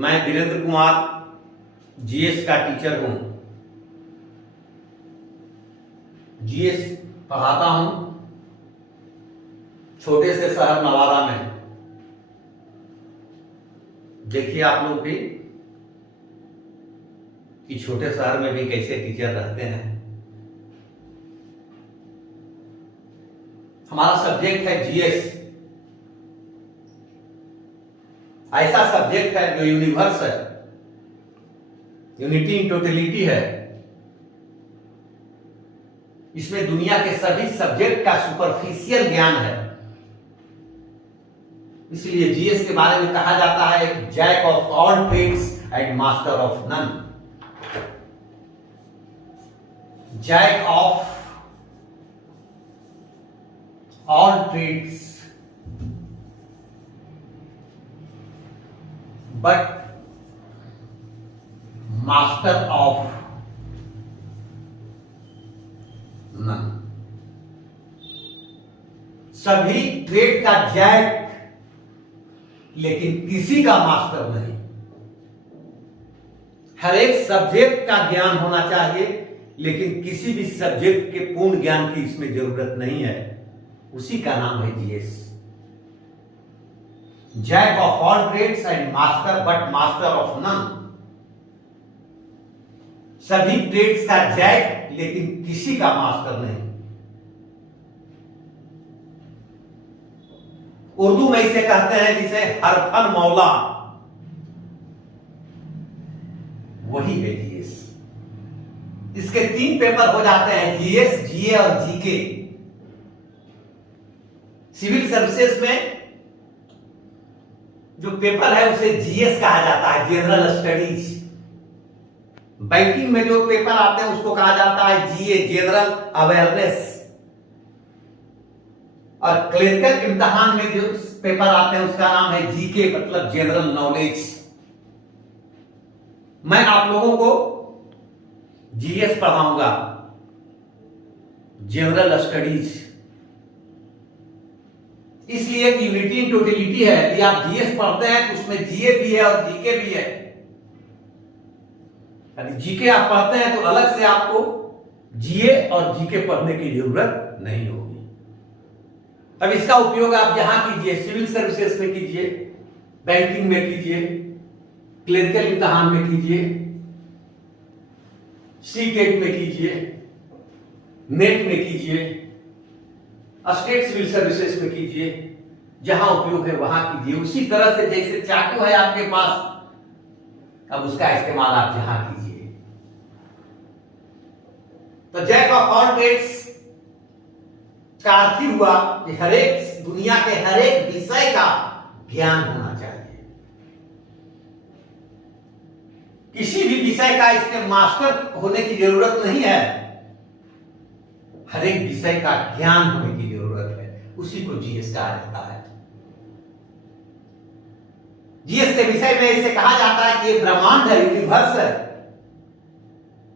मैं वीरेंद्र कुमार जीएस का टीचर हूं। जीएस पढ़ाता हूं छोटे से शहर नवादा में। देखिए आप लोग भी कि छोटे शहर में भी कैसे टीचर रहते हैं। हमारा सब्जेक्ट है जीएस। ऐसा सब्जेक्ट है जो यूनिवर्स है, यूनिटी इन टोटलिटी है। इसमें दुनिया के सभी सब्जेक्ट का सुपरफिशियल ज्ञान है। इसलिए जीएस के बारे में कहा जाता है jack of all trades and master of none. Jack of all trades but master of none. सभी ट्रेड का जैक लेकिन किसी का मास्टर नहीं। हर एक सब्जेक्ट का ज्ञान होना चाहिए लेकिन किसी भी सब्जेक्ट के पूर्ण ज्ञान की इसमें जरूरत नहीं है। उसी का नाम है GS. Jack of all trades and master but master of none. सभी ट्रेड्स का जैक लेकिन किसी का मास्टर नहीं। उर्दू में इसे कहते हैं जिसे हरफन मौला, वही है जीएस। इसके 3 पेपर हो जाते हैं, जीएस, जीए और जीके। सिविल सर्विसेज में जो पेपर है उसे जीएस कहा जाता है, जनरल स्टडीज। बैंकिंग में जो पेपर आते हैं उसको कहा जाता है जीए, जनरल अवेयरनेस। और क्लरिकल इम्तिहान में जो पेपर आते हैं उसका नाम है जीके, मतलब जनरल नॉलेज। मैं आप लोगों को जीएस पढ़ाऊंगा, जनरल स्टडीज। इसलिए कि यूनिटी इन टोटलिटी है। यदि आप जीएस पढ़ते हैं तो उसमें जीए भी है और जीके भी है। यदि जीके आप पढ़ते हैं तो अलग से आपको जीए और जीके पढ़ने की जरूरत नहीं होगी। अब इसका उपयोग आप जहां कीजिए, सिविल सर्विसेज में कीजिए, बैंकिंग में कीजिए, क्लरिकल इम्तिहान में कीजिए, सीटेट में कीजिए, नेट में कीजिए, स्टेट सिविल सर्विसेज में कीजिए। जहां उपयोग है वहां कीजिए। उसी तरह से जैसे चाकू है आपके पास, अब उसका इस्तेमाल आप जहां कीजिए। तो जैक ऑफ ऑल ट्रेड्स का अर्थ ही हुआ कि हर एक दुनिया के हर एक विषय का ज्ञान होना चाहिए। किसी भी विषय का इसमें मास्टर होने की जरूरत नहीं है। हर एक विषय का ज्ञान होने की जरूरत है। उसी को जीएस कहा जाता है। जीएस के विषय में इसे कहा जाता है कि ये ब्रह्मांड है, यूनिवर्स है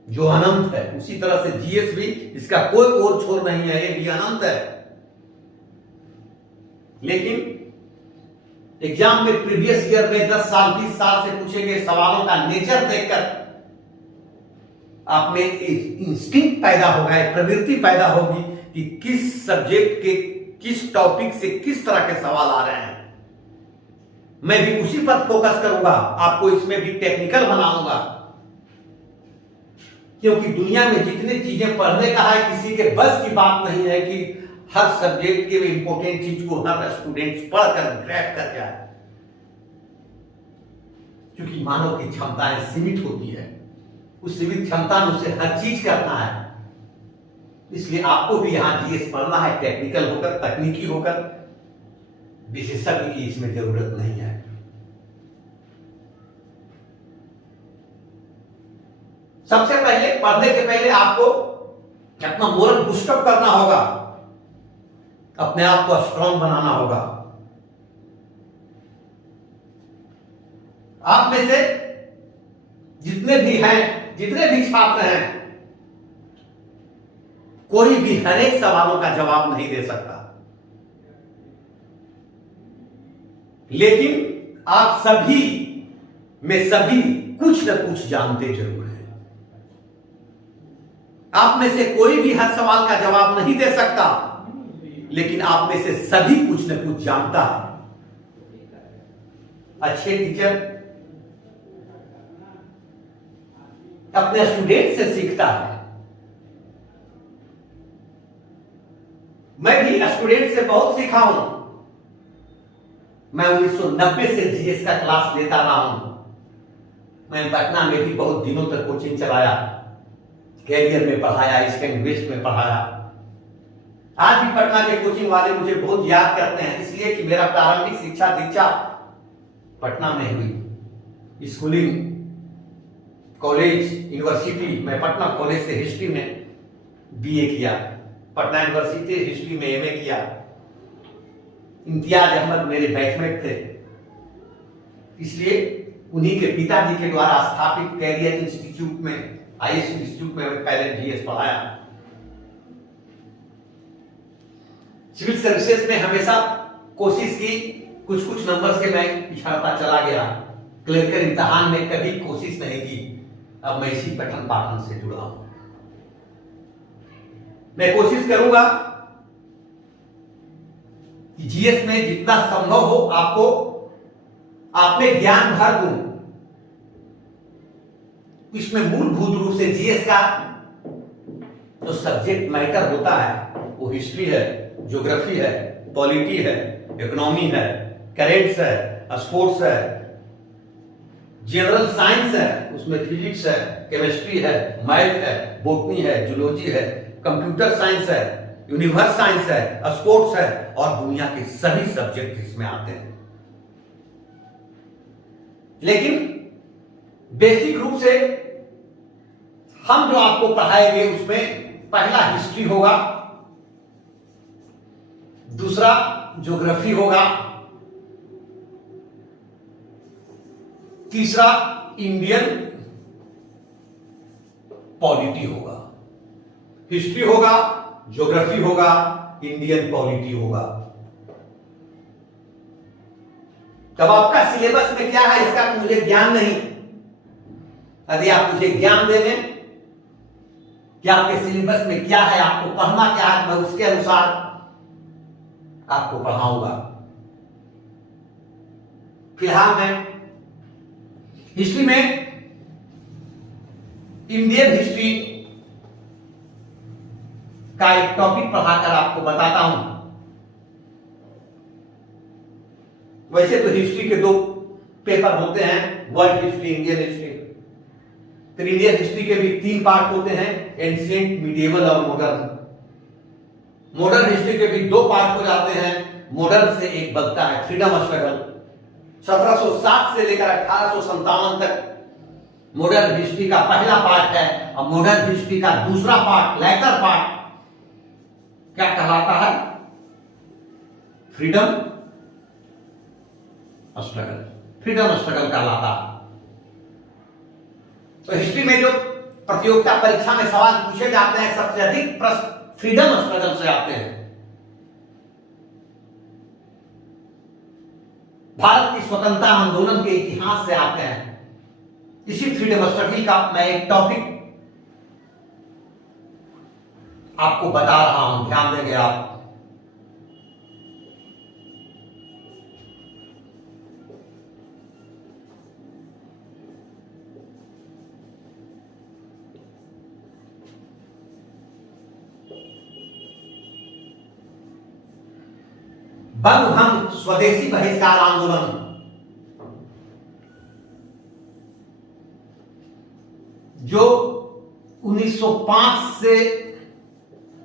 जो अनंत है। उसी तरह से जीएस भी, इसका कोई और छोर नहीं है, ये भी अनंत है। लेकिन एग्जाम में प्रीवियस ईयर में 10 साल 20 साल से पूछे गए सवालों का नेचर देखकर आप में इंस्टिंक्ट पैदा होगा, प्रवृत्ति पैदा होगी कि किस सब्जेक्ट के किस टॉपिक से किस तरह के सवाल आ रहे हैं। मैं भी उसी पर फोकस करूंगा, आपको इसमें भी टेक्निकल बनाऊंगा। क्योंकि दुनिया में जितनी चीजें पढ़ने का है, किसी के बस की बात नहीं है कि हर सब्जेक्ट के इंपॉर्टेंट चीज को हर स्टूडेंट पढ़कर ग्रैब कर जाए। क्योंकि मानव की क्षमताएं सीमित होती है। उस सीमित क्षमता में उसे हर चीज करना है। इसलिए आपको भी यहां जीएस पढ़ना है, टेक्निकल होकर, तकनीकी होकर। विशेषज्ञ की इसमें जरूरत नहीं है। सबसे पहले पढ़ने के पहले आपको अपना मोरल बूस्टअप करना होगा, अपने आप को स्ट्रांग बनाना होगा। आप में से जितने भी हैं, जितने भी छात्र हैं, कोई भी हर एक सवालों का जवाब नहीं दे सकता। लेकिन आप सभी में सभी कुछ न कुछ जानते जरूर हैं। आप में से कोई भी हर सवाल का जवाब नहीं दे सकता, लेकिन आप में से सभी कुछ न कुछ जानता है। अच्छे टीचर अपने स्टूडेंट से सीखता है। मैं भी स्टूडेंट से बहुत सीखा हूं। मैं 1990 से जीएस का क्लास लेता रहा हूं। मैं पटना में भी बहुत दिनों तक कोचिंग चलाया, कैरियर में पढ़ाया, ईस्ट वेस्ट में पढ़ाया। आज भी पटना के कोचिंग वाले मुझे बहुत याद करते हैं, इसलिए कि मेरा प्रारंभिक शिक्षा दीक्षा पटना में हुई। स्कूलिंग, कॉलेज, यूनिवर्सिटी, मैं पटना कॉलेज से हिस्ट्री में बीए किया, पटना यूनिवर्सिटी हिस्ट्री में एमए किया। इम्तियाज अहमद मेरे बैचमेट थे, इसलिए उन्हीं के पिताजी के द्वारा स्थापित कैरियर इंस्टीट्यूट में, आईएएस इंस्टीट्यूट में पहले जीएस पढ़ाया। सिविल सर्विसेज में हमेशा कोशिश की, कुछ कुछ नंबर से मैं पिछड़ता चला गया। क्लर्कल इम्तिहान में कभी कोशिश नहीं की। अब मैं इसी पठन पाठन से जुड़ा हूं। मैं कोशिश करूंगा कि जीएस में जितना संभव हो आपको आप में ज्ञान भर दूं। इसमें मूलभूत रूप से जीएस का जो सब्जेक्ट मैटर होता है वो हिस्ट्री है, ज्योग्राफी है, पॉलिटी है, इकोनॉमी है, करेंट्स है, स्पोर्ट्स है, जनरल साइंस है, उसमें फिजिक्स है, केमिस्ट्री है, मैथ है, बॉटनी है, जूलॉजी है, कंप्यूटर साइंस है, यूनिवर्स साइंस है, स्पोर्ट्स है और दुनिया के सभी सब्जेक्ट इसमें आते हैं। लेकिन बेसिक रूप से हम जो आपको पढ़ाएंगे उसमें पहला हिस्ट्री होगा, दूसरा ज्योग्राफी होगा, तीसरा इंडियन पॉलिटी होगा। हिस्ट्री होगा, ज्योग्राफी होगा, इंडियन पॉलिटी होगा। तब आपका सिलेबस में क्या है इसका मुझे ज्ञान नहीं। यदि आप मुझे ज्ञान दे दें कि आपके सिलेबस में क्या है, आपको पढ़ना क्या है, मैं उसके अनुसार आपको पढ़ाऊंगा। फिलहाल मैं हिस्ट्री में इंडियन हिस्ट्री का एक टॉपिक पढ़ाकर आपको बताता हूं। वैसे तो हिस्ट्री के दो पेपर होते हैं, वर्ल्ड हिस्ट्री, इंडियन हिस्ट्री। फिर इंडियन हिस्ट्री के भी 3 पार्ट होते हैं, एंशिएंट, मिडिएवल और मॉडर्न। मॉडर्न हिस्ट्री के भी 2 पार्ट हो जाते हैं। मॉडर्न से एक बनता है फ्रीडम स्ट्रगल। 1760 से लेकर 1857 तक मॉडर्न हिस्ट्री का पहला पार्ट है, और मॉडर्न हिस्ट्री का दूसरा पार्ट, लेटर पार्ट क्या कहलाता है? Freedom struggle. फ्रीडम स्ट्रगल कहलाता है। तो हिस्ट्री में जो प्रतियोगिता परीक्षा में सवाल पूछे जाते हैं, सबसे अधिक प्रश्न फ्रीडम स्ट्रगल से आते हैं। भारत की स्वतंत्रता आंदोलन के इतिहास से आते हैं। इसी फ्रीडम स्ट्रगल का मैं एक टॉपिक आपको बता रहा हूं, ध्यान देंगे आप। बंग भंग स्वदेशी बहिष्कार आंदोलन, जो 1905 से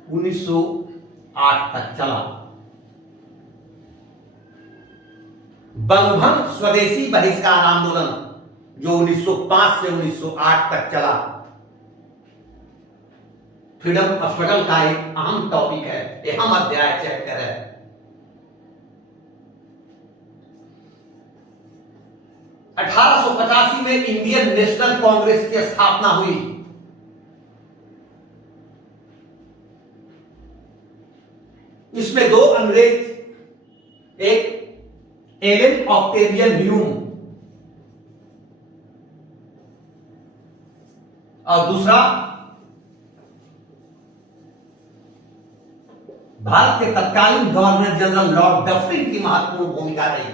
1908 तक चला। बंगभंग स्वदेशी बहिष्कार आंदोलन जो 1905 से 1908 तक चला, फ्रीडम स्ट्रगल का एक अहम टॉपिक है, अहम अध्याय, चैप्टर है। अठारह सौ 85 में इंडियन नेशनल कांग्रेस की स्थापना हुई। इसमें 2 अंग्रेज, एक एलन ऑक्टेवियन ह्यूम और दूसरा, भारत के तत्कालीन गवर्नर जनरल लॉर्ड डफरिन की महत्वपूर्ण भूमिका रही।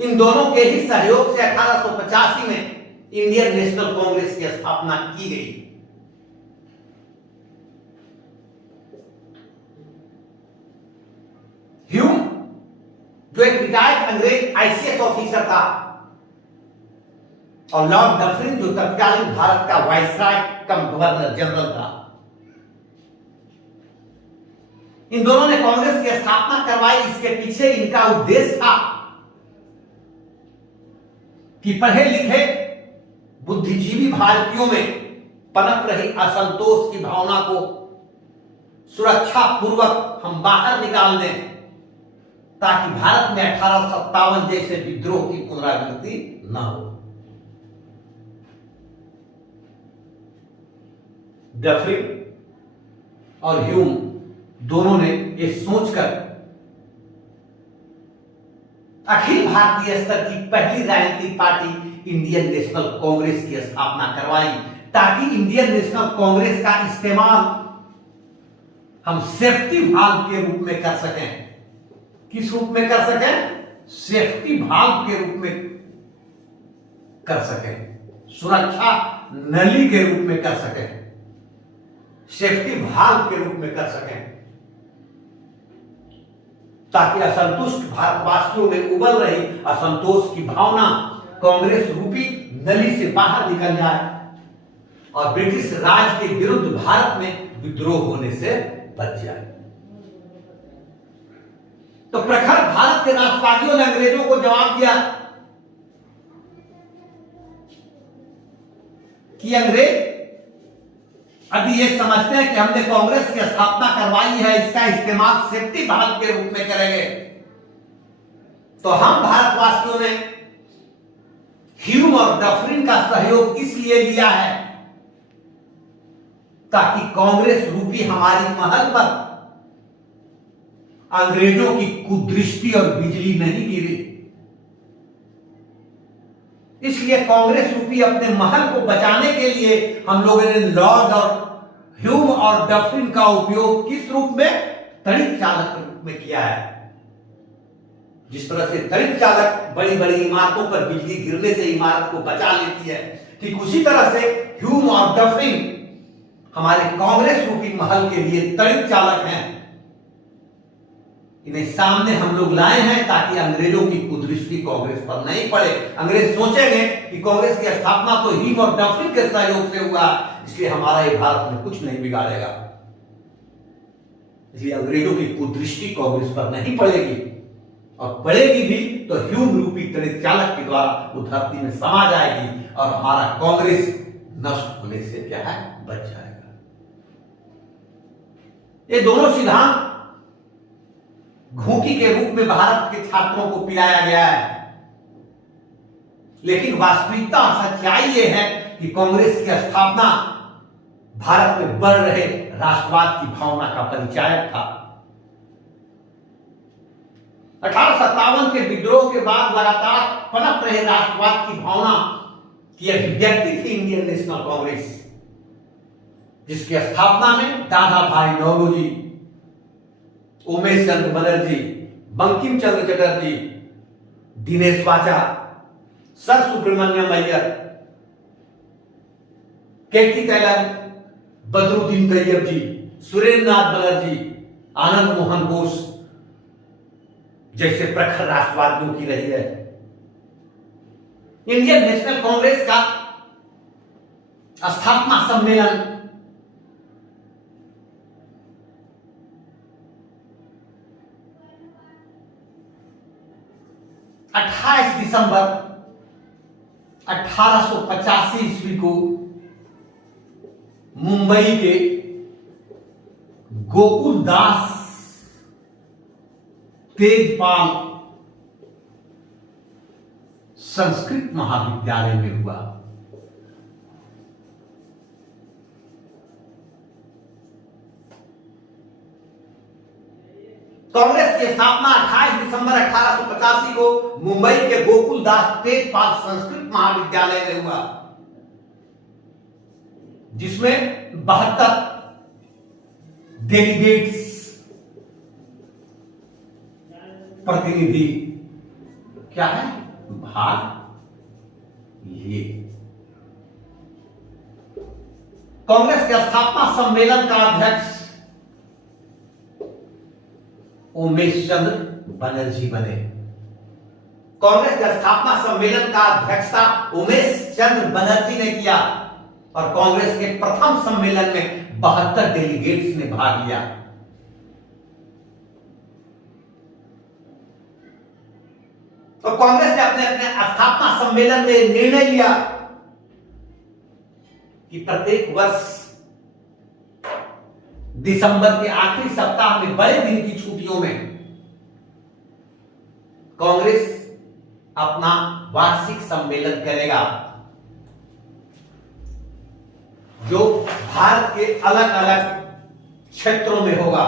इन दोनों के ही सहयोग से 1885 में इंडियन नेशनल कांग्रेस की स्थापना की गई। ह्यूम, जो एक रिटायर्ड अंग्रेज आईसीएस ऑफिसर था, और लॉर्ड डफरिन, जो तत्कालीन भारत का वाइसराय कम गवर्नर जनरल था, इन दोनों ने कांग्रेस की स्थापना करवाई। इसके पीछे इनका उद्देश्य था कि पढ़े लिखे बुद्धिजीवी भारतीयों में पनप रही असंतोष की भावना को सुरक्षा पूर्वक हम बाहर निकाल दें, ताकि भारत में 1857 जैसे विद्रोह की पुनरावृत्ति न हो। डफरिन और ह्यूम दोनों ने यह सोचकर अखिल भारतीय स्तर की पहली राजनीतिक पार्टी इंडियन नेशनल कांग्रेस की स्थापना करवाई, ताकि इंडियन नेशनल कांग्रेस का इस्तेमाल हम सेफ्टी वाल्व के रूप में कर सकें। किस रूप में कर सकें? सेफ्टी वाल्व के रूप में कर सकें, सुरक्षा नली के रूप में कर सकें, सेफ्टी वाल्व के रूप में कर सकें, ताकि असंतुष्ट भारतवासियों में उबल रही असंतोष की भावना कांग्रेस रूपी नली से बाहर निकल जाए और ब्रिटिश राज के विरुद्ध भारत में विद्रोह होने से बच जाए। तो प्रखर भारत के राष्ट्रवादियों ने अंग्रेजों को जवाब दिया कि अंग्रेज अभी ये समझते हैं कि हमने कांग्रेस की स्थापना करवाई है, इसका इस्तेमाल सेफ्टी वाल्व के रूप में करेंगे, तो हम भारतवासियों ने ह्यूम और डफरिन का सहयोग इसलिए लिया है ताकि कांग्रेस रूपी हमारी महल पर अंग्रेजों की कुदृष्टि और बिजली नहीं गिरी। इसलिए कांग्रेस रूपी अपने महल को बचाने के लिए हम लोगों ने लॉर्ड और ह्यूम और डफरिन का उपयोग किस रूप में? तड़ित चालक के रूप में किया है। जिस तरह से तड़ित चालक बड़ी बड़ी इमारतों पर बिजली गिरने से इमारत को बचा लेती है, ठीक उसी तरह से ह्यूम और डफरिन हमारे कांग्रेस रूपी महल के लिए तड़ित चालक हैं। इन्हें सामने हम लोग लाए हैं ताकि अंग्रेजों की कुदृष्टि कांग्रेस पर नहीं पड़े। अंग्रेज सोचेंगे कि कांग्रेस की स्थापना तो ह्यूम और डफरिन के सहयोग से हुआ, इसलिए हमारा ये भारत में कुछ नहीं बिगाड़ेगा। इसलिए अंग्रेजों की कुदृष्टि कांग्रेस पर नहीं पड़ेगी, और पड़ेगी भी तो ह्यूम रूपी तड़ित चालक के द्वारा वो धरती में समा जाएगी और हमारा कांग्रेस नष्ट होने से क्या है? बच जाएगा। ये दोनों सिद्धांत घूंकी के रूप में भारत के छात्रों को पिलाया गया है, लेकिन वास्तविकता और सच्चाई यह है कि कांग्रेस की स्थापना भारत में बढ़ रहे राष्ट्रवाद की भावना का परिचायक था। 1857 के विद्रोह के बाद लगातार पनप रहे राष्ट्रवाद की भावना की अभिव्यक्ति थी इंडियन नेशनल कांग्रेस, जिसकी स्थापना में दादा भाई नौरोजी, उमेश चंद्र बनर्जी, बंकिम चंद्र चटर्जी, दिनेश वाचा, सर सुब्रमण्यम अय्यर, केटी कैलन, बदरुद्दीन तैयब जी, सुरेंद्र नाथ बनर्जी, आनंद मोहन बोस जैसे प्रखर राष्ट्रवादियों की रही है। इंडियन नेशनल कांग्रेस का स्थापना सम्मेलन 28 दिसंबर 1885 ईस्वी को मुंबई के गोकुलदास तेजपाल संस्कृत महाविद्यालय में हुआ। कांग्रेस की स्थापना 22 दिसंबर 1885 को मुंबई के गोकुलदास तेजपाल संस्कृत महाविद्यालय में हुआ, जिसमें 72 डेलीगेट्स प्रतिनिधि क्या है भाग लिए। कांग्रेस के स्थापना सम्मेलन का अध्यक्ष उमेश चंद्र बनर्जी बने। कांग्रेस के स्थापना सम्मेलन का अध्यक्षता उमेश चंद्र बनर्जी ने किया और कांग्रेस के प्रथम सम्मेलन में 72 डेलीगेट्स ने भाग लिया। तो कांग्रेस ने अपने अपने स्थापना सम्मेलन में निर्णय लिया कि प्रत्येक वर्ष दिसंबर के आखिरी सप्ताह में बड़े दिन की छुट्टियों में कांग्रेस अपना वार्षिक सम्मेलन करेगा, जो भारत के अलग अलग क्षेत्रों में होगा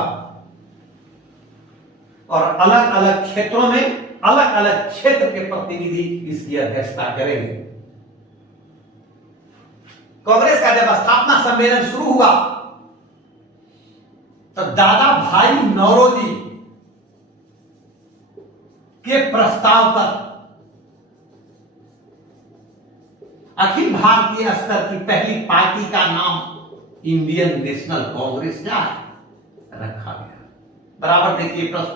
और अलग अलग क्षेत्रों में अलग अलग क्षेत्र के प्रतिनिधि इसकी अध्यक्षता करेंगे। कांग्रेस का जब स्थापना सम्मेलन शुरू हुआ तो दादा भाई नौरोजी के प्रस्ताव पर अखिल भारतीय स्तर की पहली पार्टी का नाम इंडियन नेशनल कांग्रेस क्या है रखा गया। बराबर देखिए प्रश्न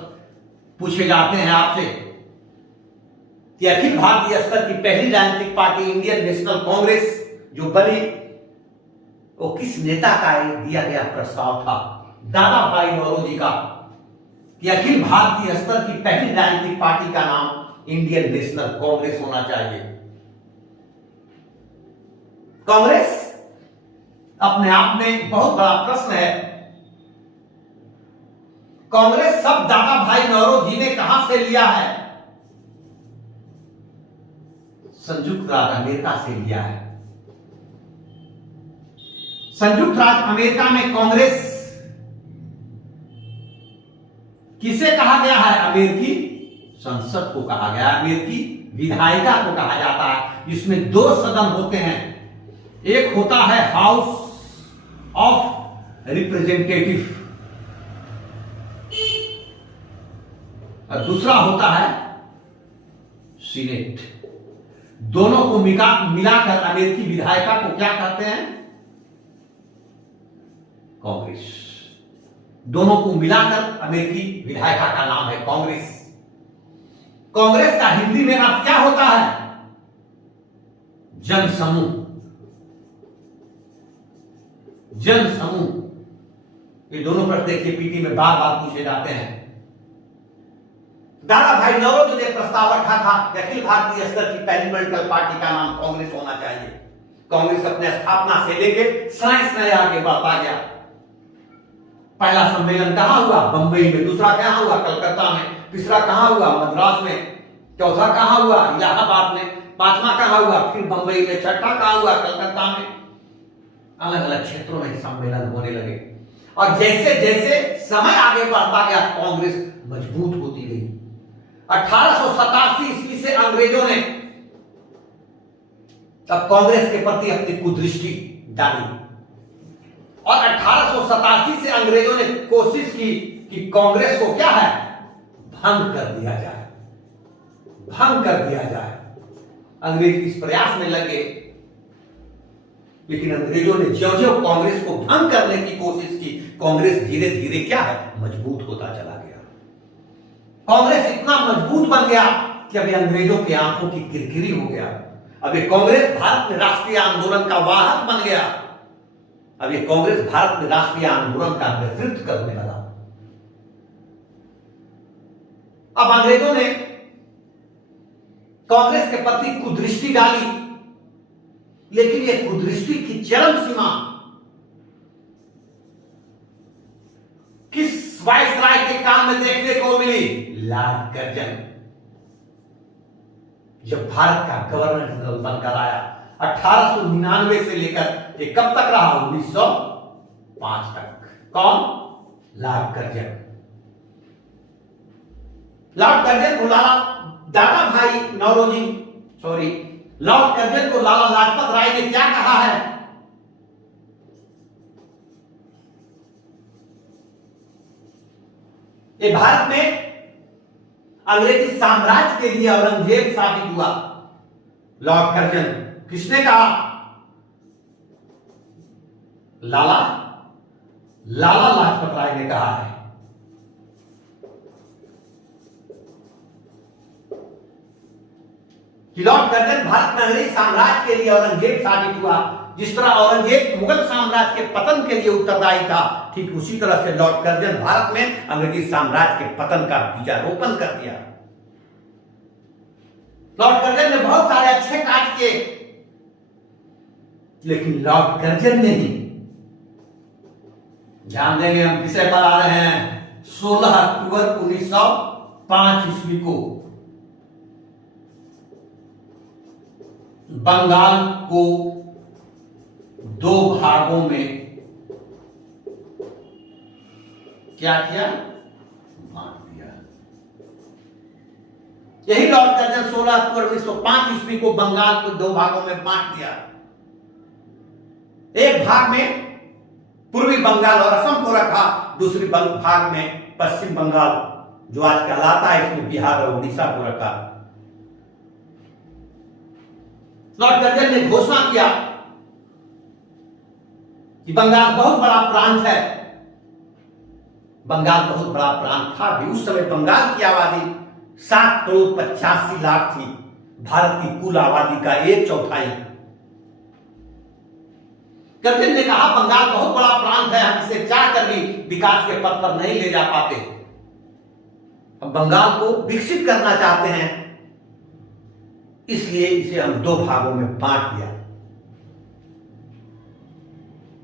पूछे जाते हैं आपसे कि अखिल भारतीय स्तर की पहली राजनीतिक पार्टी इंडियन नेशनल कांग्रेस जो बनी वो किस नेता का दिया गया प्रस्ताव था? दादा भाई नौरोजी का, कि अखिल भारतीय स्तर की पहली राजनीतिक पार्टी का नाम इंडियन नेशनल कांग्रेस होना चाहिए। कांग्रेस अपने आप में बहुत बड़ा प्रश्न है। कांग्रेस सब दादा भाई नौरोजी ने कहां से लिया है? संयुक्त राज्य अमेरिका से लिया है। संयुक्त राज्य अमेरिका में कांग्रेस किसे कहा गया है? अमेरिकी संसद को कहा गया है, अमेरिकी विधायिका को कहा जाता है, जिसमें 2 सदन होते हैं। एक होता है हाउस ऑफ रिप्रेजेंटेटिव और दूसरा होता है सीनेट। दोनों को मिलाकर अमेरिकी विधायिका को क्या कहते हैं? कांग्रेस। दोनों को मिलाकर अमेरिकी विधायिका का नाम है कांग्रेस। कांग्रेस का हिंदी में अर्थ क्या होता है? जनसमूह। जनसमूह। ये दोनों प्रश्न देखिए पीटी में बार बार पूछे जाते हैं। दादा भाई नौरोजी ने प्रस्ताव रखा था कि अखिल भारतीय स्तर की पहली पॉलिटिकल पार्टी का नाम कांग्रेस होना चाहिए। कांग्रेस अपने स्थापना से लेकर समय आगे बढ़ता गया। पहला सम्मेलन कहां हुआ? बंबई में। दूसरा कहां हुआ? कलकत्ता में। तीसरा कहां हुआ? मद्रास में। चौथा कहां हुआ? इलाहाबाद में। पांचवा कहां हुआ? फिर बंबई में। छठा कहां हुआ? कलकत्ता में। अलग अलग क्षेत्रों में सम्मेलन होने लगे और जैसे जैसे समय आगे बढ़ता गया कांग्रेस मजबूत होती गई। 1887 ईस्वी से अंग्रेजों ने तब कांग्रेस के प्रति अपनी कुदृष्टि डाली और 1887 से अंग्रेजों ने कोशिश की कि कांग्रेस को क्या है? भंग कर दिया जाए, भंग कर दिया जाए। अंग्रेज इस प्रयास में लगे, लेकिन अंग्रेजों ने ज्यों-ज्यों कांग्रेस को भंग करने की कोशिश की, कांग्रेस धीरे धीरे क्या है? मजबूत होता चला गया। कांग्रेस इतना मजबूत बन गया कि अभी अंग्रेजों की आंखों की किरकिरी हो गया। अभी कांग्रेस भारत में राष्ट्रीय आंदोलन का वाहक बन गया। अब ये कांग्रेस भारत में राष्ट्रीय आंदोलन का नेतृत्व करने लगा। अब अंग्रेजों ने कांग्रेस के प्रति कुदृष्टि डाली, लेकिन ये कुदृष्टि की चरम सीमा किस वायसराय के काल में देखने को मिली? लॉर्ड कर्जन, जब भारत का गवर्नर जनरल बनकर आया 1899 से लेकर ये कब तक रहा? 1905 तक। कौन? Lord Curzon. लॉर्ड कर्जन को दादा भाई नौरोजी लॉर्ड कर्जन को लाला लाजपत राय ने क्या कहा है? ये भारत में अंग्रेजी साम्राज्य के लिए औरंगजेब साबित हुआ। लॉर्ड कर्जन किसने कहा? लाला लाजपत राय ने कहा है। कि लॉर्ड कर्जन भारत में अंग्रेजी साम्राज्य के लिए औरंगजेब साबित हुआ। जिस तरह औरंगजेब मुगल साम्राज्य के पतन के लिए उत्तरदायी था, ठीक उसी तरह से लॉर्ड कर्जन भारत में अंग्रेजी साम्राज्य के पतन का बीजारोपण कर दिया। लॉर्ड कर्जन ने बहुत सारे अच्छे कार्य किए, लेकिन लॉर्ड कर्जन ने ही, ध्यान देंगे हम विषय पर आ रहे हैं, 16 अक्टूबर 1905 ईस्वी को बंगाल को 2 भागों में क्या किया? बांट दिया। यही लॉर्ड कर्जन 16 अक्टूबर 1905 ईस्वी को बंगाल को 2 भागों में बांट दिया। एक भाग में पूर्वी बंगाल और असम को रखा, दूसरी भाग में पश्चिम बंगाल जो आज कहलाता है, इसमें बिहार और उड़ीसा को रखा। लॉर्ड कर्जन ने घोषणा किया कि बंगाल बहुत बड़ा प्रांत है। बंगाल बहुत बड़ा प्रांत था भी। उस समय बंगाल की आबादी 7,85,00,000 थी, भारत की कुल आबादी का 1/4। कर्जन ने कहा बंगाल बहुत बड़ा प्रांत है, हम इसे चाह कर भी विकास के पथ पर नहीं ले जा पाते। अब बंगाल को विकसित करना चाहते हैं, इसलिए इसे हम 2 भागों में बांट दिया।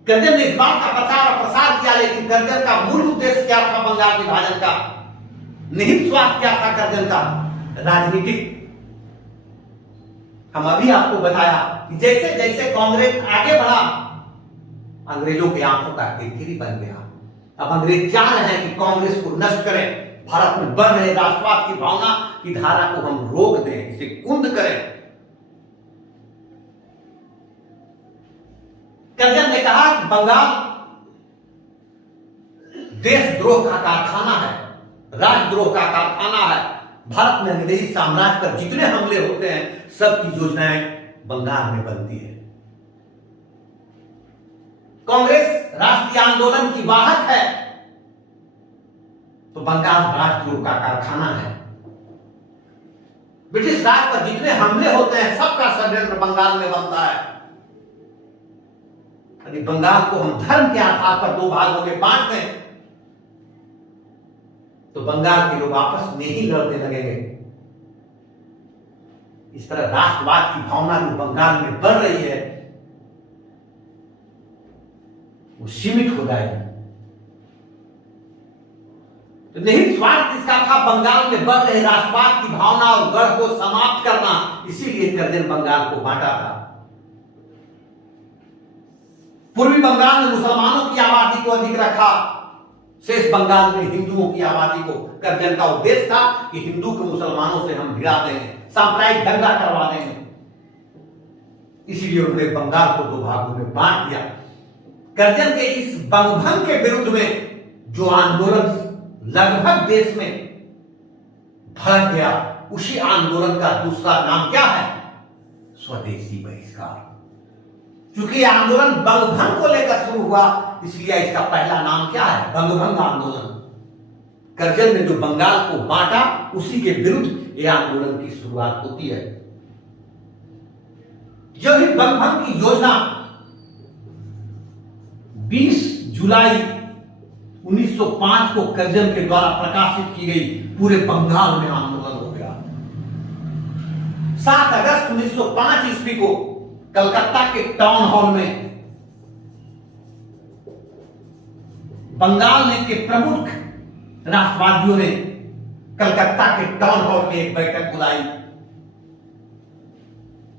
कर्जन ने इस बात का प्रचार और प्रसार किया, लेकिन कर्जन का मूल उद्देश्य क्या था? बंगाल विभाजन का निहित स्वार्थ क्या था कर्जन का? राजनीतिक। हम अभी आपको बताया कि जैसे जैसे कांग्रेस आगे बढ़ा, अंग्रेजों की आंखों का किरकिरी बन गया। अब अंग्रेज चाह रहे हैं कि कांग्रेस को नष्ट करें, भारत में बढ़ रहे राष्ट्रवाद की भावना की धारा को हम रोक दें, इसे कुंद करें। कर्जन ने कहा कि बंगाल देशद्रोह का कारखाना है, राजद्रोह का कारखाना है। भारत में अंग्रेजी साम्राज्य पर जितने हमले होते हैं, सबकी योजनाएं बंगाल में बनती है। कांग्रेस राष्ट्रीय आंदोलन की वाहक है, तो बंगाल राजद्रोह का कारखाना है। ब्रिटिश राज पर जितने हमले होते हैं, सबका षड्यंत्र बंगाल में बनता है। यदि बंगाल को हम धर्म के आधार पर 2 भागों में बांट दें, तो बंगाल के लोग आपस में ही लड़ने लगेंगे। इस तरह राष्ट्रवाद की भावना जो बंगाल में बढ़ रही है, वो सीमित हो जाएगी। तो निहित स्वार्थ इसका था बंगाल में बढ़ रहे राष्ट्रवाद की भावना और गढ़ को समाप्त करना। इसीलिए कर्जन बंगाल को बांटा था। पूर्वी बंगाल में मुसलमानों की आबादी को अधिक रखा, शेष बंगाल में हिंदुओं की आबादी को। कर्जन का उद्देश्य था कि हिंदू को मुसलमानों से हम भिड़ा देंगे, सांप्रदायिक दंगा करवा देंगे। इसीलिए उन्होंने बंगाल को 2 भागों में बांट दिया। कर्जन के इस बंगभंग के विरुद्ध में जो आंदोलन लगभग देश में भड़क गया, उसी आंदोलन का दूसरा नाम क्या है? स्वदेशी बहिष्कार। क्योंकि आंदोलन बंगभंग को लेकर शुरू हुआ, इसलिए इसका पहला नाम क्या है? बंगभंग आंदोलन। कर्जन ने जो बंगाल को बांटा, उसी के विरुद्ध यह आंदोलन की शुरुआत होती है। जो ही बंगभंग की योजना 20 जुलाई 1905 को कर्जन के द्वारा प्रकाशित की गई, पूरे बंगाल में आंदोलन हो गया। 7 अगस्त 1905 ईस्वी को कलकत्ता के टाउन हॉल में बंगाल के प्रमुख राष्ट्रवादियों ने कलकत्ता के टाउन हॉल में एक बैठक बुलाई।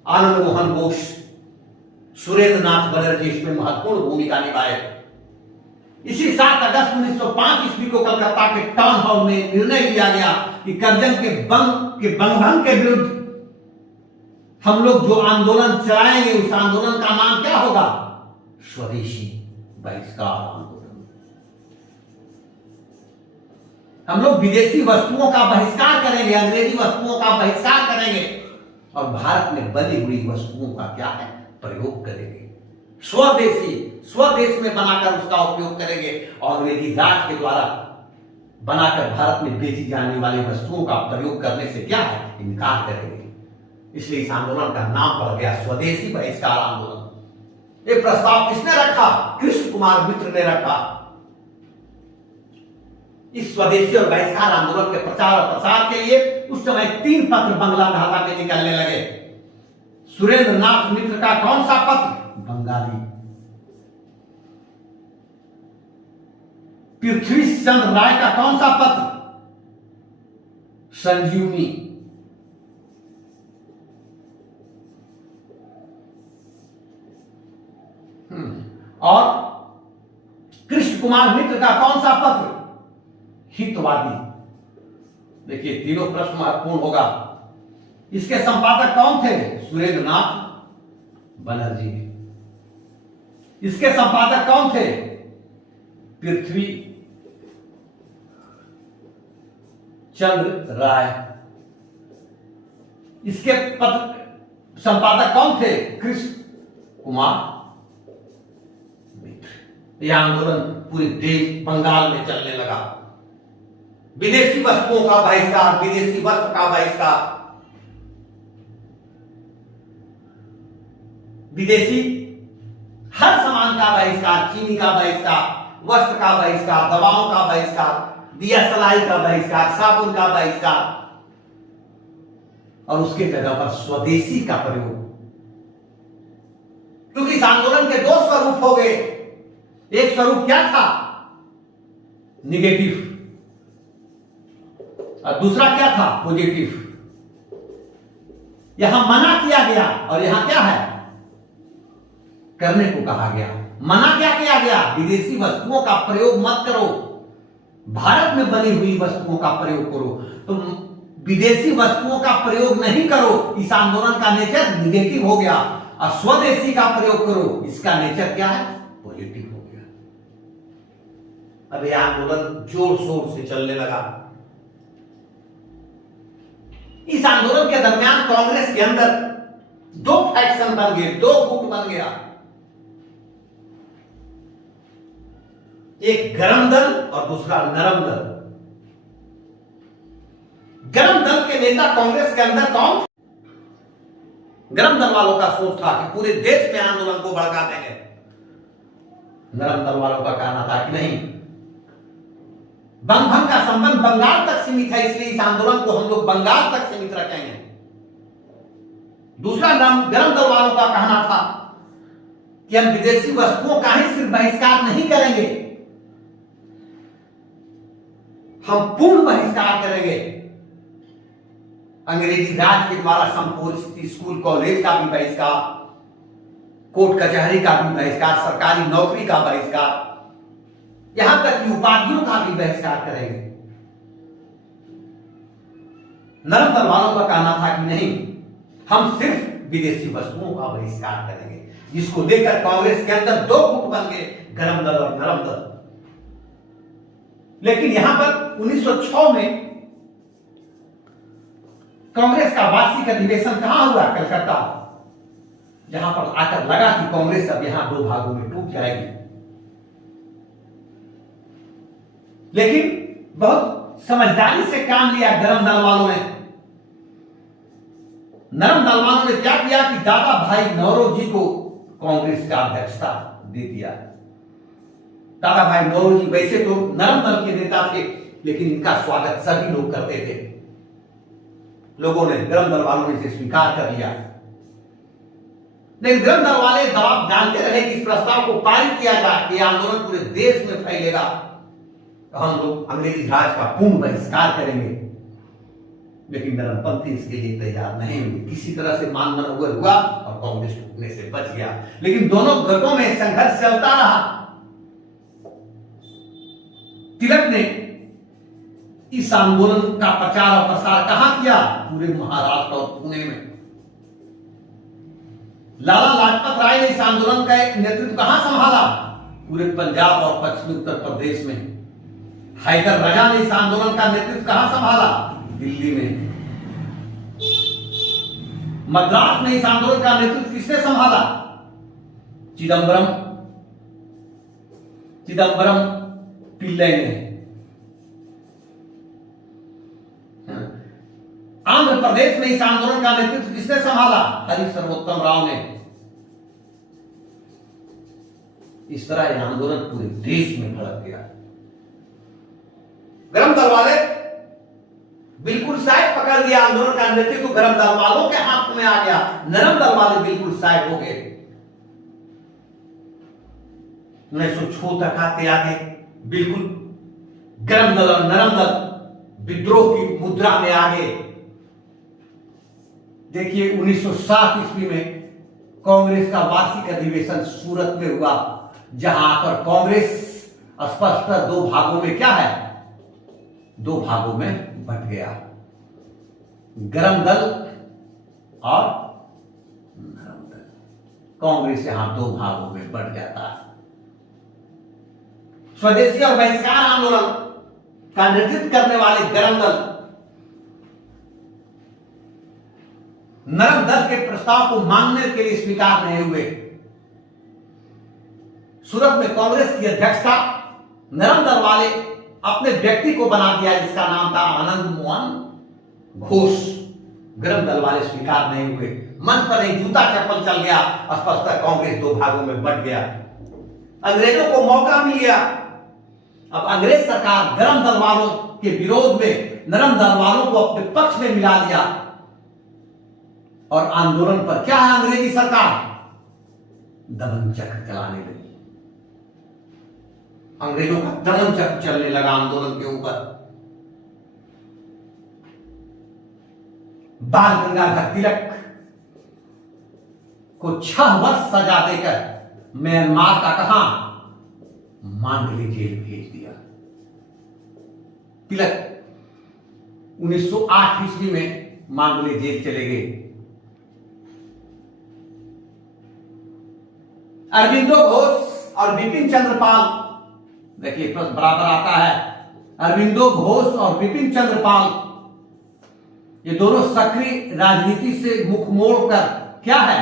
आनंद मोहन बोस, सुरेंद्र नाथ बनर्जी इसमें महत्वपूर्ण भूमिका निभाए। इसी 7 अगस्त 1905 ईस्वी को कलकत्ता के टाउन हॉल में निर्णय लिया गया कि करजन के बंगभंग के विरुद्ध हम लोग जो आंदोलन चलाएंगे उस आंदोलन का नाम क्या होगा? स्वदेशी बहिष्कार आंदोलन। हम लोग विदेशी वस्तुओं का बहिष्कार करेंगे, अंग्रेजी वस्तुओं का बहिष्कार करेंगे और भारत में बनी हुई वस्तुओं का क्या है? प्रयोग करेंगे। स्वदेश में बनाकर उसका उपयोग करेंगे और अंग्रेजी राज के द्वारा बनाकर भारत में बेची जाने वाली वस्तुओं का प्रयोग करने से क्या है? इनकार करेंगे। इसलिए इस आंदोलन का नाम पड़ गया स्वदेशी बहिष्कार आंदोलन। ये प्रस्ताव किसने रखा? कृष्ण कुमार मित्र ने रखा। इस स्वदेशी और बहिष्कार आंदोलन के प्रचार और प्रसार के लिए उस समय 3 पत्र बंगला भाषा में निकलने लगे। सुरेंद्र नाथ मित्र का कौन सा पत्र? बंगाली। पृथ्वी चंद्र राय का कौन सा पत्र? संजीवनी। और कृष्ण कुमार मित्र का कौन सा पत्र? हितवादी। देखिए तीनों प्रश्न महत्वपूर्ण होगा। इसके संपादक कौन थे? सुरेंद्र नाथ बनर्जी। इसके संपादक कौन थे? पृथ्वी चंद्र राय। इसके पत्र संपादक कौन थे? कृष्ण कुमार मित्र। यह आंदोलन पूरे देश बंगाल में चलने लगा। विदेशी वस्तुओं का बहिष्कार, विदेशी वस्त्र का बहिष्कार, विदेशी हर सामान का बहिष्कार, चीनी का बहिष्कार, वस्त्र का बहिष्कार, दवाओं का बहिष्कार, दिया सलाई का बहिष्कार, साबुन का बहिष्कार और उसके जगह पर स्वदेशी का प्रयोग। क्योंकि इस आंदोलन के 2 स्वरूप हो गए। एक स्वरूप क्या था? निगेटिव और दूसरा क्या था? पॉजिटिव। यहां मना किया गया और यहां क्या है? करने को कहा गया। मना क्या किया गया? विदेशी वस्तुओं का प्रयोग मत करो, भारत में बनी हुई वस्तुओं का प्रयोग करो। तो विदेशी वस्तुओं का प्रयोग नहीं करो, इस आंदोलन का नेचर निगेटिव हो गया। और स्वदेशी का प्रयोग करो, इसका नेचर क्या है? पॉजिटिव हो गया। अब यह आंदोलन जोर शोर से चलने लगा। इस आंदोलन के दरमियान कांग्रेस के अंदर 2 फैक्शन बन गए, 2 गुट बन गया। एक गरम दल और दूसरा नरम दल। गरम दल के नेता कांग्रेस के अंदर कौन? गरम दल वालों का सोच था कि पूरे देश में आंदोलन को भड़का देंगे। नरम दल वालों का कहना था कि नहीं, बंगभंग का संबंध बंगाल तक सीमित है, इसलिए इस आंदोलन को हम लोग बंगाल तक सीमित रखेंगे। दूसरा गरम दल वालों का कहना था कि हम विदेशी वस्तुओं का ही सिर्फ बहिष्कार नहीं करेंगे, हम पूर्ण बहिष्कार करेंगे। अंग्रेजी राज के द्वारा संपोषित स्कूल कॉलेज का भी बहिष्कार, कोर्ट कचहरी का भी बहिष्कार, सरकारी नौकरी का बहिष्कार, यहां तक कि उपाधियों का भी बहिष्कार करेंगे। नरम दल वालों का कहना था कि नहीं, हम सिर्फ विदेशी वस्तुओं का बहिष्कार करेंगे, जिसको लेकर कांग्रेस के अंदर 2 गुट बन गए, गरम दल और नरम दल। लेकिन यहां पर 1906 में कांग्रेस का वार्षिक अधिवेशन कहां हुआ? कलकत्ता, जहां पर आकर लगा कि कांग्रेस अब यहां 2 भागों में टूट जाएगी। लेकिन बहुत समझदारी से काम लिया गरम दल वालों ने। नरम दल वालों ने क्या किया कि दादा भाई नौरोजी को कांग्रेस का अध्यक्षता दे दिया। दादा भाई नौरोजी वैसे तो नरम दल के नेता थे, लेकिन इनका स्वागत सभी लोग करते थे। लोगों ने, गरम दल वालों ने इसे स्वीकार कर लिया। लेकिन गरम दल वाले दबाव डालते रहे कि इस प्रस्ताव को पारित किया जाए कि आंदोलन पूरे देश में फैलेगा, तो हम लोग अंग्रेजी राज का पूर्ण बहिष्कार करेंगे। लेकिन नरमपंथी इसके लिए तैयार नहीं हुए। किसी तरह से मान मनोवर हुआ और कांग्रेस टूटने से बच गया। लेकिन दोनों गटों में संघर्ष चलता रहा। तिलक ने इस आंदोलन का प्रचार और प्रसार कहां किया? पूरे महाराष्ट्र और पुणे में। लाला लाजपत राय ने इस आंदोलन का नेतृत्व कहां संभाला? पूरे पंजाब और पश्चिमी उत्तर प्रदेश में। हैदर राजा ने इस आंदोलन का नेतृत्व कहां संभाला? दिल्ली में। मद्रास में इस आंदोलन का नेतृत्व किसने संभाला? चिदम्बरम पिल्लई ने। आंध्र प्रदेश में इस आंदोलन का नेतृत्व किसने संभाला? हरि सर्वोत्तम राव ने। इस तरह यह आंदोलन पूरे देश में भड़क गया। गरम दल वाले बिल्कुल साइड पकड़ लिया, आंदोलन का नेतृत्व गरम दल वालों के हाथ में आ गया। नरम दल वाले बिल्कुल साइड हो गए। 1906 तक आते आते बिल्कुल गरम दल और नरम दल विद्रोह की मुद्रा में आ गए। देखिए 1907 ईस्वी में कांग्रेस का वार्षिक अधिवेशन सूरत में हुआ, जहां पर कांग्रेस स्पष्ट दो भागों में क्या है? दो भागों में बंट गया। गरम दल और नरम दल। कांग्रेस यहां दो भागों में बंट जाता है। स्वदेशी और बहिष्कार आंदोलन का नेतृत्व करने वाले गरम दल नरम दल के प्रस्ताव को मानने के लिए स्वीकार नहीं हुए। सूरत में कांग्रेस की अध्यक्षता नरम दल वाले अपने व्यक्ति को बना दिया, जिसका नाम था आनंद मोहन घोष। गरम दल वाले स्वीकार नहीं हुए। मंच पर एक जूता चप्पल चल गया। स्पष्ट कांग्रेस दो भागों में बंट गया। अंग्रेजों को मौका मिल गया। अब अंग्रेज सरकार गरम दल वालों के विरोध में नरम दल वालों को अपने पक्ष में मिला लिया और आंदोलन पर क्या है? अंग्रेजी सरकार दमन चक्र चलाने लगी। अंग्रेजों का दमन चक्र चलने लगा आंदोलन के ऊपर। बाल गंगाधर तिलक को 6 वर्ष सजा देकर म्यांमार का कहां? मांडले जेल भेज दिया। तिलक 1908 ईस्वी में मांडले जेल चले गए। अरविंदो घोष और बिपिन चंद्र पाल, देखिए प्रश्न बराबर आता है। अरविंदो घोष और बिपिन चंद्र पाल ये दोनों सक्रिय राजनीति से मुख मोड़कर क्या है?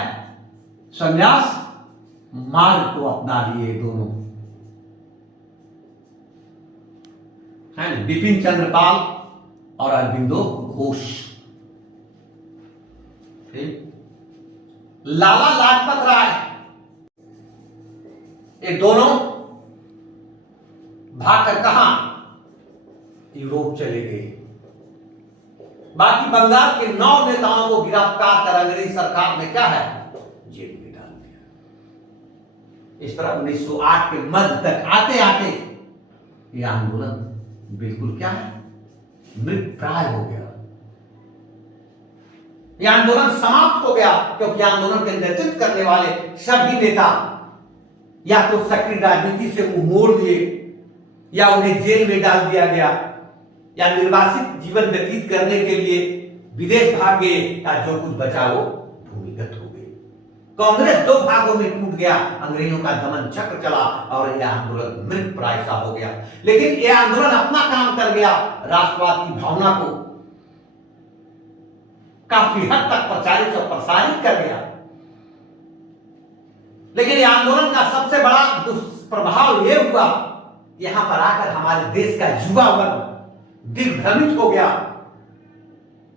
संन्यास मार्ग को अपना लिए दोनों, है ना? बिपिन चंद्र पाल और अरविंदो घोष। लाला लाजपत राय ये दोनों भागकर कहां? यूरोप चले गए। बाकी बंगाल के 9 नेताओं को गिरफ्तार कर अंग्रेजी सरकार ने क्या है? जेल में डाल दिया। इस तरह 1908 के मध्य तक आते आते यह आंदोलन बिल्कुल क्या है? मृत प्राय हो गया। यह आंदोलन समाप्त हो गया, क्योंकि आंदोलन के नेतृत्व करने वाले सभी नेता या तो सक्रिय राजनीति से मुंह मोड़ दिए, या उन्हें जेल में डाल दिया गया, या निर्वासित जीवन व्यतीत करने के लिए विदेश भाग गए, या जो कुछ बचा वो भूमिगत हो गए। कांग्रेस दो भागों में टूट गया। अंग्रेजों का दमन चक्र चला और यह आंदोलन मृत प्राय सा हो गया। लेकिन यह आंदोलन अपना काम कर गया। राष्ट्रवाद की भावना को काफी हद तक प्रचारित और प्रसारित कर गया। लेकिन यह आंदोलन का सबसे बड़ा दुष्प्रभाव यह हुआ, यहां पर आकर हमारे देश का युवा वर्ग दिग्भ्रमित हो गया।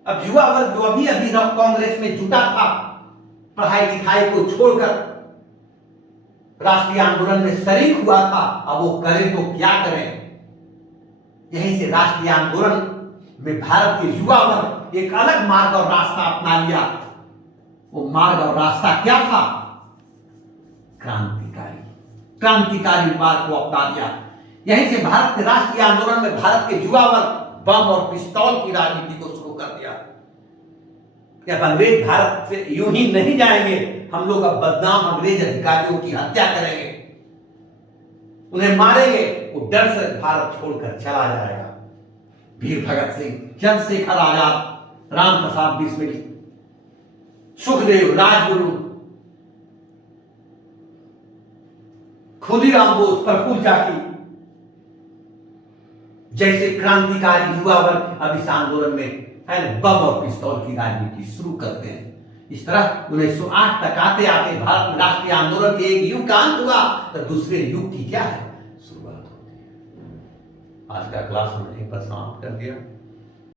अब युवा वर्ग जो अभी अभी कांग्रेस में जुटा था, पढ़ाई लिखाई को छोड़कर राष्ट्रीय आंदोलन में शरीक हुआ था, अब वो करें तो क्या करें? यहीं से राष्ट्रीय आंदोलन में भारत के युवा वर्ग एक अलग मार्ग और रास्ता अपना लिया। वो मार्ग और रास्ता क्या था? क्रांतिकारी मार्ग को अपना लिया। यहीं से भारत के राष्ट्रीय आंदोलन में भारत के युवा वर्ग बम और पिस्तौल की राजनीति को शुरू कर दिया। कि अब अंग्रेज भारत से यूं ही नहीं जाएंगे, हम लोग अब बदनाम अंग्रेज अधिकारियों की हत्या करेंगे। उन्हें मारेंगे, वो डर से भारत छोड़कर चला जाएगा। वीर भगत सिंह, चंद्रशेखर आजाद, राम प्रसाद बिस्मिल, सुखदेव, राजगुरु, खुदीराम बोस, प्रफुल्ल चाकी जैसे क्रांतिकारी युवा वर्ग अब इस आंदोलन में है ना बम और पिस्तौल की राजनीति शुरू करते हैं। इस तरह 1908 तक आते आते भारत में राष्ट्रीय आंदोलन के एक युग का अंत हुआ, तो दूसरे युग की क्या है शुरुआत होती है। आज का क्लास हमने यहीं पर समाप्त कर दिया।